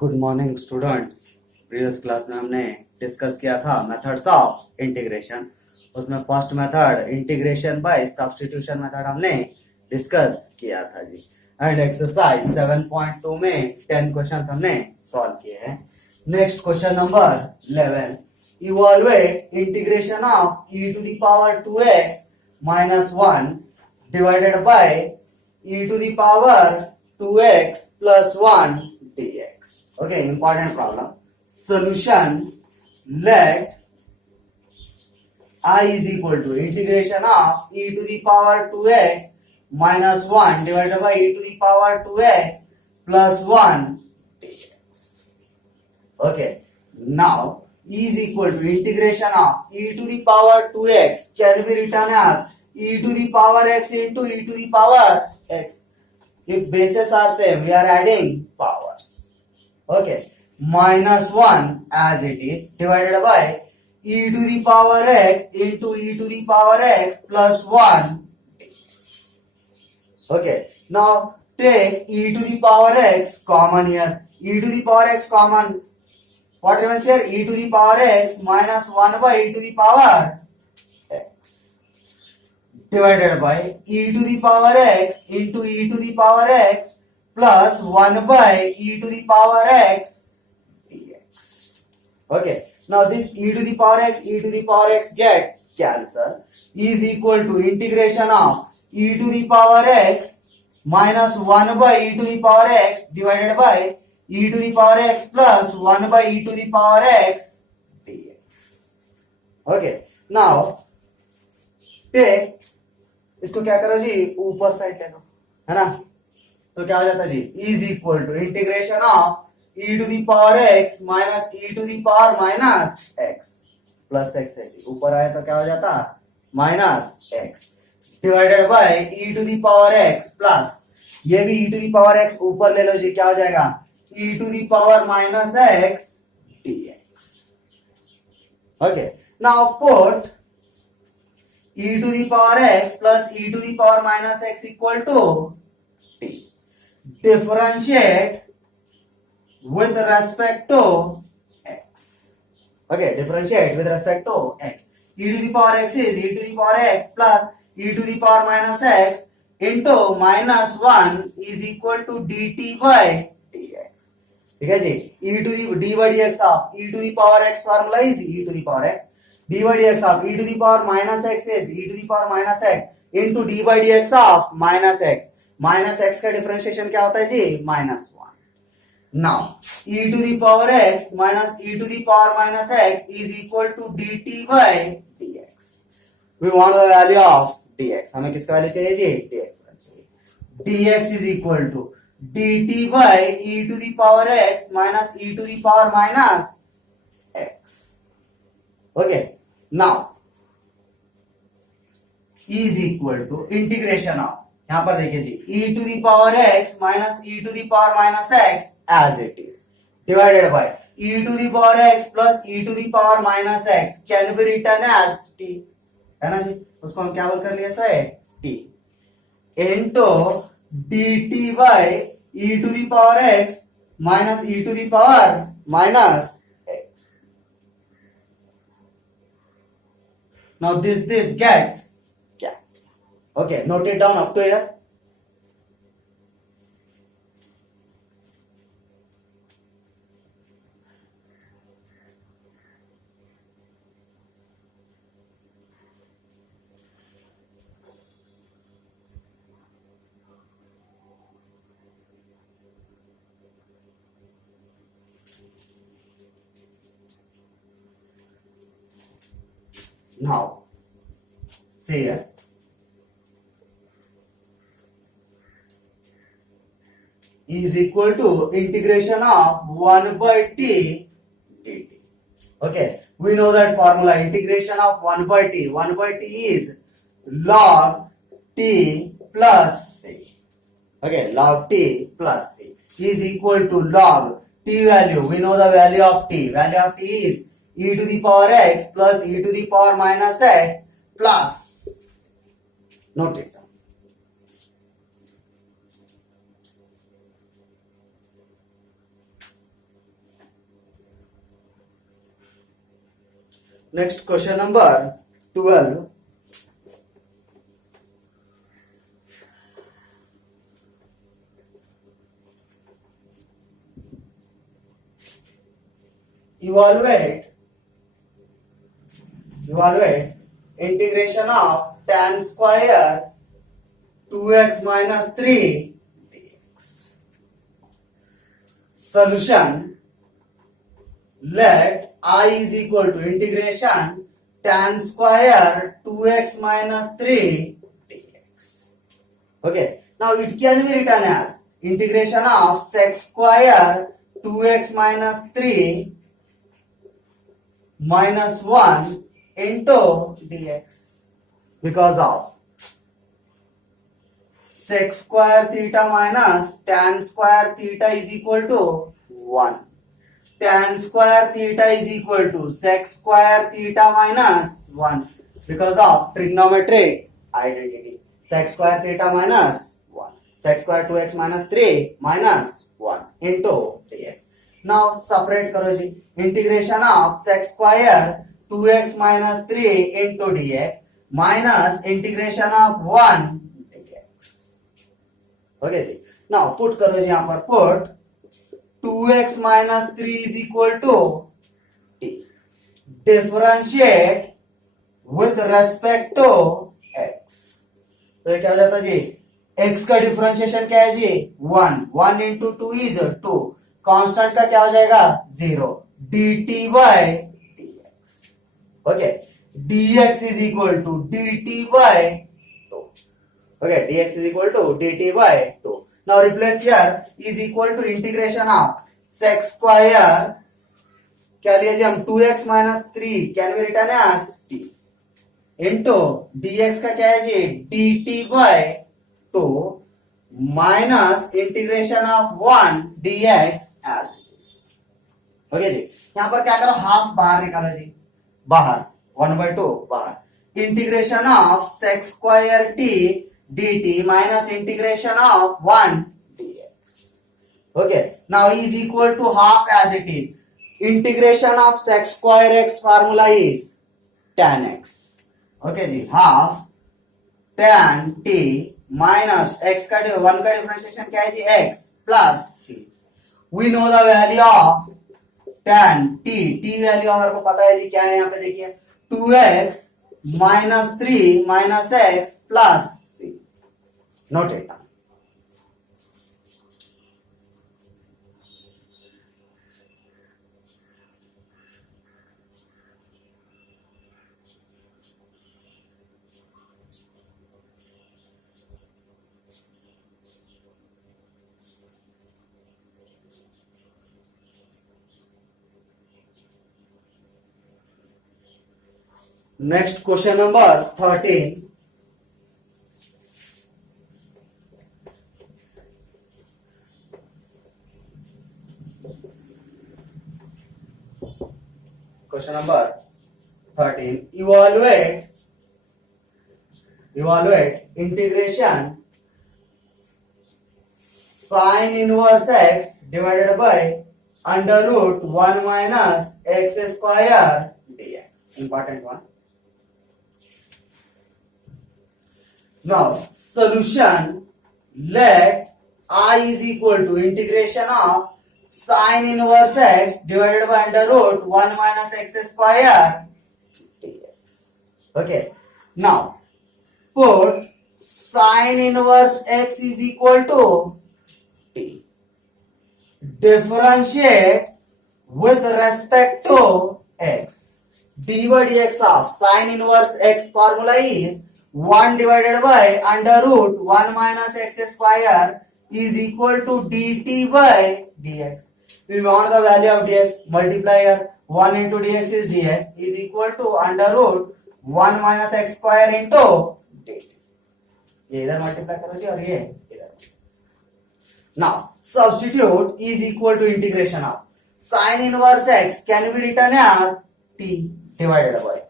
Good morning students. Previous class में हमने discuss किया था मेथड्स ऑफ इंटीग्रेशन। उसमें first method integration by substitution method हमने डिस्कस किया था जी। एंड एक्सरसाइज 7.2 में 10 क्वेश्चंस हमने सॉल्व किए हैं। Next question number 11, evaluate integration of e to the power 2x minus 1 divided by e to the power 2x plus 1 dx. Okay, important problem. Solution: let I is equal to integration of e to the power 2x minus 1 divided by e to the power 2x plus 1 dx. Okay, now e is equal to integration of e to the power 2x can be written as e to the power x into e to the power x. If bases are same, we are adding powers. Okay, minus 1 as it is divided by e to the power x into e to the power x plus 1 dx. Okay, now take e to the power x common here. E to the power x common. What remains here? E to the power x minus 1 by e to the power x divided by e to the power x into e to the power x plus 1 by e to the power x dx. Okay, now this e to the power x get cancelled. Is equal to integration of e to the power x minus 1 by e to the power x divided by e to the power x plus 1 by e to the power x dx. Okay, now take इसको क्या करो जी, ऊपर side ले लो, है ना। तो क्या हो जाता है जी, is equal to integration of e to the power x minus e to the power minus x plus x है जी। ऊपर आया तो क्या हो जाता, minus x divided by e to the power x plus ये भी e to the power x ऊपर ले लो जी, क्या हो जाएगा e to the power minus x dx. Okay, now put e to the power x plus e to the power minus x equal to t. Differentiate with respect to x. Okay, differentiate with respect to x. E to the power x is e to the power x plus e to the power minus x into minus 1 is equal to dt by dx. ठीक है जी, e to the d by dx of e to the power x formula is e to the power x. d by dx of e to the power minus x is e to the power minus x into d by dx of minus x. Minus x का differentiation क्या होता है जी, minus 1. Now e to the power x minus e to the power minus x is equal to dt by dx. We want the value of dx. हमें किसका value चाहिए जी, dx चाहिए. dx is equal to dt by e to the power x minus e to the power minus x. Okay, now is equal to integration of, यहां पर देखिए जी, e to the power x minus e to the power minus x as it is divided by e to the power x plus e to the power minus x can be written as t, है ना जी। उसको हम क्या बोल कर लिए सो t into dt by e to the power x minus e to the power minus x. Now this get cancelled. Okay, note it down up to here. Now, see here. Is equal to integration of 1 by t dt. Okay, we know that formula, integration of 1 by t. 1 by t is log t plus c. Okay, log t plus c is equal to log t value. We know the value of t. Value of t is e to the power x plus e to the power minus x plus, note it down. Next question number 12. Evaluate integration of tan square 2x minus 3 dx. Solution. Let I is equal to integration tan square 2x minus 3 dx. Okay. Now it can be written as integration of sec square 2x minus 3 minus 1 into dx, because of sec square theta minus tan square theta is equal to 1. Tan square theta is equal to sec square theta minus 1 because of trigonometric identity. Sec square theta minus 1. Sec square 2x minus 3 minus 1 into dx. Now separate करो जी. Integration of sec square 2x minus 3 into dx minus integration of 1 dx. Okay ji. Now put करो जी यहाँ पर put 2x minus 3 is equal to t. Differentiate with respect to x. तो ये क्या हो जाता जी? x का डिफरेंशिएशन क्या है जी? 1 into 2 is 2. कांस्टेंट का क्या हो जाएगा? 0. dt by dx. Okay. dx is equal to dt by 2. Okay. dx is equal to dt by 2. Now replace here is equal to integration of sec square. क्या लिया जी हम? 2x minus 3 can be written as t into dx का क्या है जी? dt by 2 minus integration of 1 dx as it is. Okay जी. यहाँ पर क्या करो? हाफ बाहर निकालो जी. बाहर 1/2 बाहर. Integration of sec square t dt minus integration of 1 dx. Okay. Now is equal to half as it is. Integration of sec square x formula is tan x. Okay जी. Half tan t minus x का 1 का differentiation क्या है जी? x plus c. We know the value of tan t. t value हमारे को पता है जी. क्या है यहाँ पे? देखिए 2x minus 3 minus x plus c. Note it down. Next question number 13. Question number 13. Evaluate integration sin inverse x divided by under root 1 minus x square dx. Important one. Now solution. Let I is equal to integration of sin inverse x divided by under root 1 minus x square dx. Okay. Now put sin inverse x is equal to t. Differentiate with respect to x. dy dx of sin inverse x formula is 1 divided by under root 1 minus x square is equal to dt by dx. We want the value of dx. Multiplier 1 into dx is equal to under root 1 minus x square into dt. ये इधर multiply करो जी और ये इधर. Now substitute is equal to integration of sin inverse x can be written as t divided by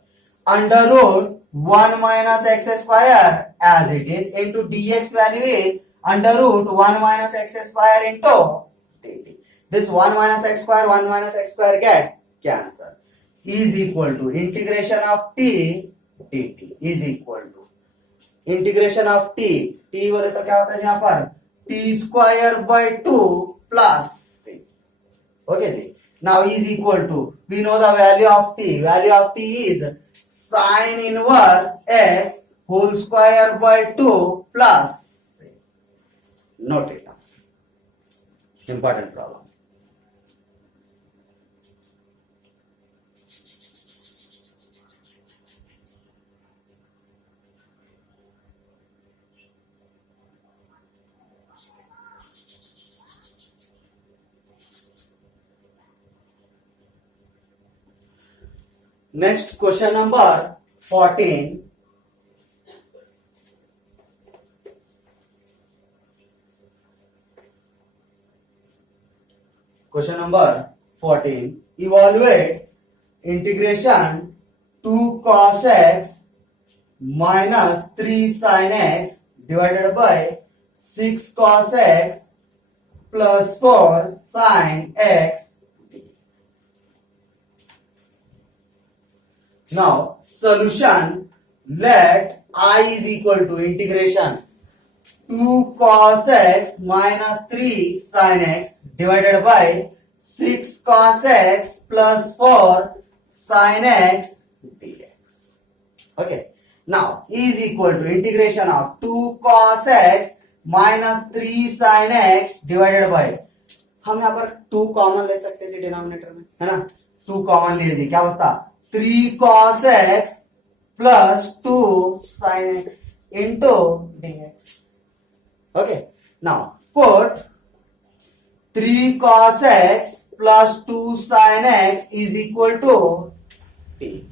under root 1 minus x square as it is into dx value is under root 1 minus x square into dt. This 1 minus x square get cancelled. is equal to integration of t dt is equal to integration of T T बोले तो क्या होता है यहाँ पर T square by 2 plus C. Okay जी. Now is equal to we know the value of T is sine inverse X whole square by 2 plus C. Note it down. Important problem. Next question number 14. Question number 14. Evaluate integration 2 cos x minus 3 sin x divided by 6 cos x plus 4 sin x. Now solution, let I is equal to integration 2 cos x minus 3 sin x divided by 6 cos x plus 4 sin x dx. Okay. Now is equal to integration of 2 cos x minus 3 sin x divided by, हम यहाँ पर 2 common ले सकते हैं denominator में, है ना. 2 common लीजिए, क्या बचता 3 cos x plus 2 sin x into dx. Okay. Now put 3 cos x plus 2 sin x is equal to t.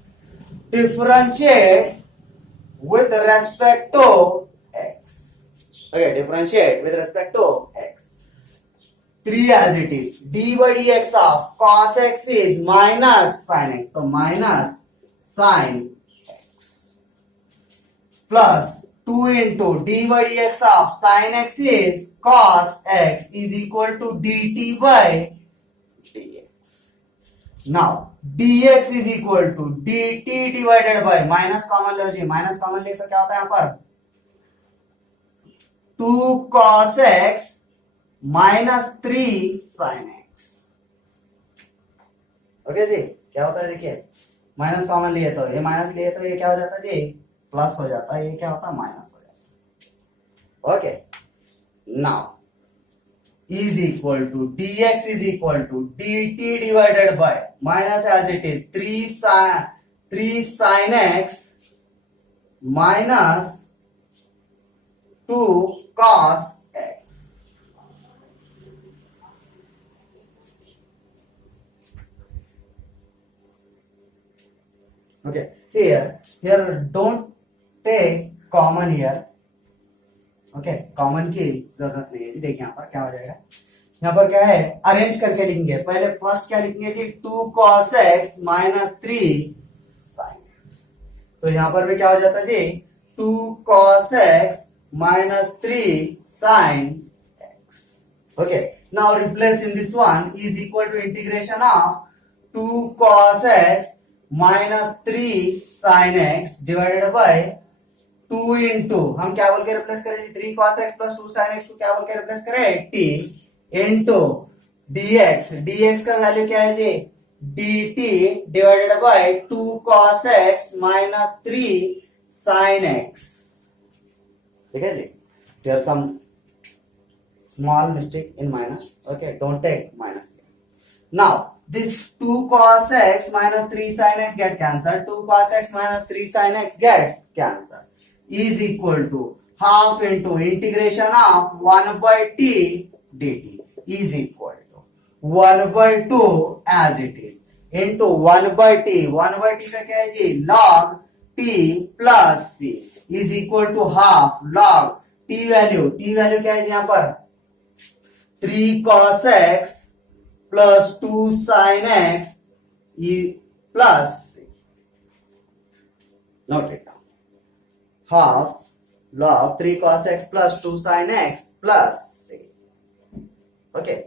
Differentiate with respect to x. Okay, differentiate with respect to x. 3 as it is. D by dx of cos x is minus sin x. So minus sin x. Plus 2 into d by dx of sin x is cos x is equal to dt by dx. Now dx is equal to dt divided by minus common ले लीजिए. Minus common ले तो क्या होता है यहाँ पर 2 cos x minus 3 sin x. Okay जी. क्या होता है देखिए, माइनस कॉमन लिए तो ये माइनस लिए तो ये क्या हो जाता है जी प्लस हो जाता है, ये क्या होता है माइनस हो जाता है. Okay. Now is equal to dx is equal to dt divided by minus as it is 3 sin x minus 2 cos x. Okay, see here don't take common here. Okay, common की जरूरत नहीं है. देखिए यहाँ पर क्या हो जाएगा, यहाँ पर क्या है अरेंज करके लिखेंगे. पहले फर्स्ट क्या लिखेंगे जी 2 cos x minus 3 sin x. तो यहाँ पर भी क्या हो जाता है जी 2 cos x minus 3 sin x. Okay, now replace in this one is equal to integration of 2 cos x minus 3 sin x divided by 2 into हम क्या बोल के रिप्लेस करें 3 cos x plus 2 sin x को क्या बोल के रिप्लेस करें t into dx. dx का वैल्यू क्या है जी dt divided by 2 cos x minus 3 sin x. ठीक है जी. there are some small mistake in minus. Okay, don't take minus here. Now this 2 cos x minus 3 sin x get cancelled. 2 cos x minus 3 sin x get cancelled. Is equal to half into integration of 1 by t dt is equal to 1 by 2 as it is into 1 by t. 1 by t का क्या है जी log t plus c is equal to half log t value क्या है यहाँ पर 3 cos x plus 2 sin x plus c. Note it down. Half log 3 cos x plus 2 sin x plus c. Okay.